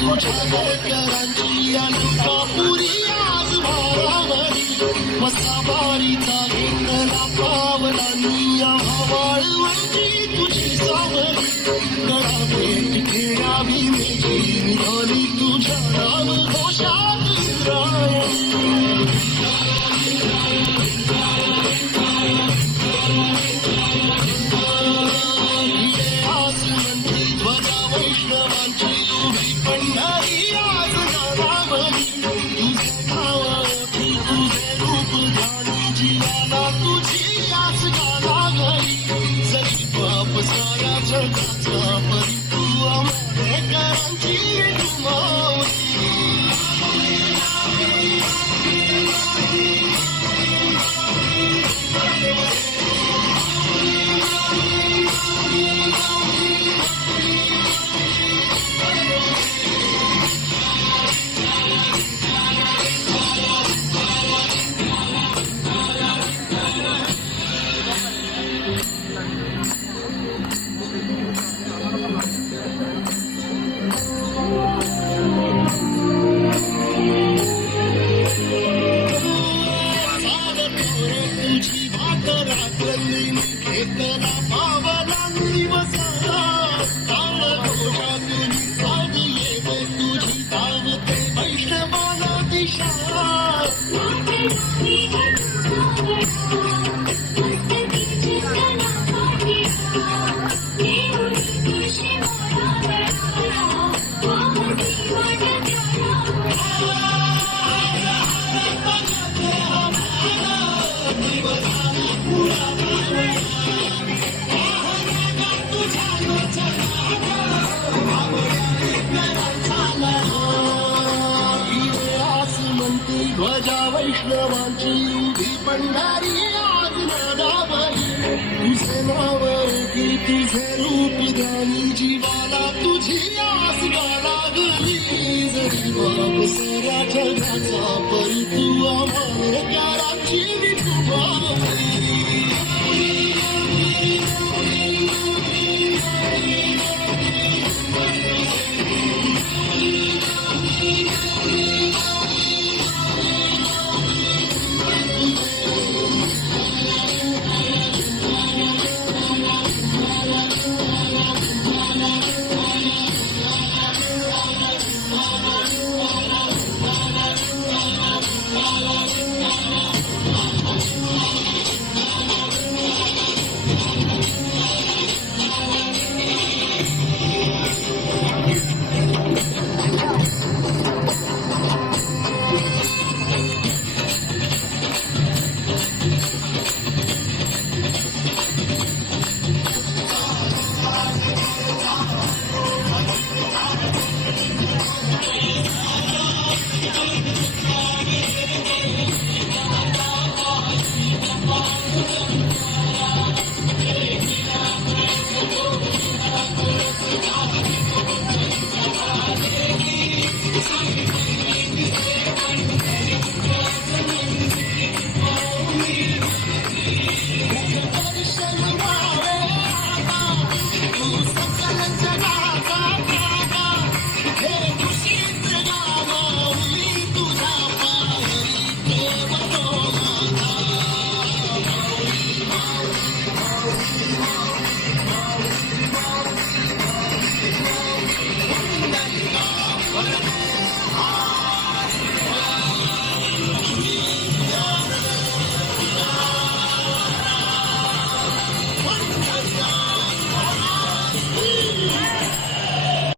तुझ्या दरकरांची अलकापुरी आज भारावली वसाबारीचा घेतला पावलांनी या वाळवंची तुझी सावली गळा भेट घेण्या भीमेची निघाली तुझ्या नाव घोषात इंद्रायणी आसमंती ध्वजा वैष्णवांची उभी पंढरी आज नावावली तुझे नावती तुझे रूप ध्यानी जीवाला तुझी आस लागली जरी बाप साऱ्या जगाचा परी तू आंबेडकरांची डुमावली तुझी भाकरातली घेतला पावलांनी वसाला ताळ घोषा तुझी साध येते तुझी धावते वैष्णवाला दिशा ध्वजा वैष्णवांची उभी पंढरी आज नादावली तुझे नाव की तुझे रूप ध्यानी जीवाला तुझी आस लागली जरी बाप साऱ्या जगाचा परी तू आम्हाला कराची